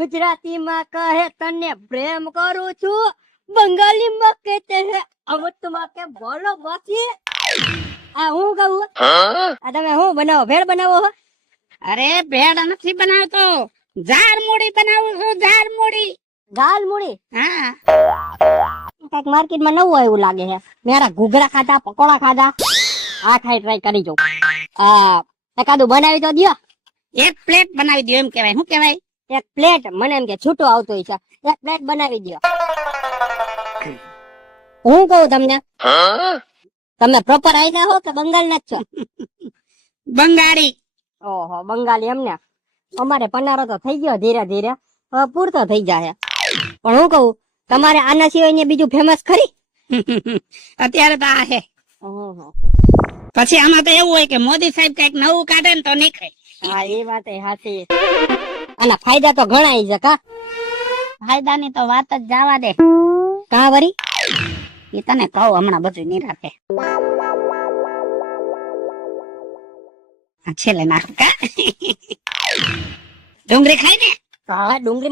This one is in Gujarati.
ગુજરાતીમાં કહે તને પ્રેમ કરું છું, બંગાળીમાં કહેતે હે અવતમાં કે બોલો બાકી. આ હું કહું આ તમે હું બનાવો ભેળ બનાવો હો? અરે ભેળ નથી બનાવતો, ઝાર મૂડી બનાવું છું, ઝાર મૂડી. ગાલ મૂડી હા કઈક માર્કેટમાં નવું આવ્યું લાગે છે. મેરા ઘૂઘરા ખાધા, પકોડા ખાધા, આ ખાઈ ટ્રાય કરી જો. એકાદું બનાવી તો દ્યો. એક પ્લેટ બનાવી દો એમ કેવાય. શું કેવાય? એક પ્લેટ મને એમ કે છૂટો આવતો હોય છે, એક પ્લેટ બનાવી દ્યો. હું કહું તમને, તમે પ્રોપર આયના હો કે બંગાળ ના જ છો? બંગાળી. ઓહો બંગાળી એમને. અમારે પનારો તો થઈ ગયો ધીરે ધીરે, હવે પૂરતો થઈ જાય. પણ હું કહું તમારે આના સિવાય ને બીજું ફેમસ ખરી? અત્યારે તો આ છે. ઓહો. પછી આમાં તો એવું હોય કે મોદી સાહેબ કઈક નવું કાઢે ને તો નીકળે. હા એ વાત એ સાચી. આના ફાયદા તો ઘણા છે કા? ફાયદાની તો વાત જ જવા દે. કા વરી? એ તને કહું હમણાં બધું નિરાતે. છેલ્લે નાખ કા. ડુંગળી ખાય ને? હા ડુંગળી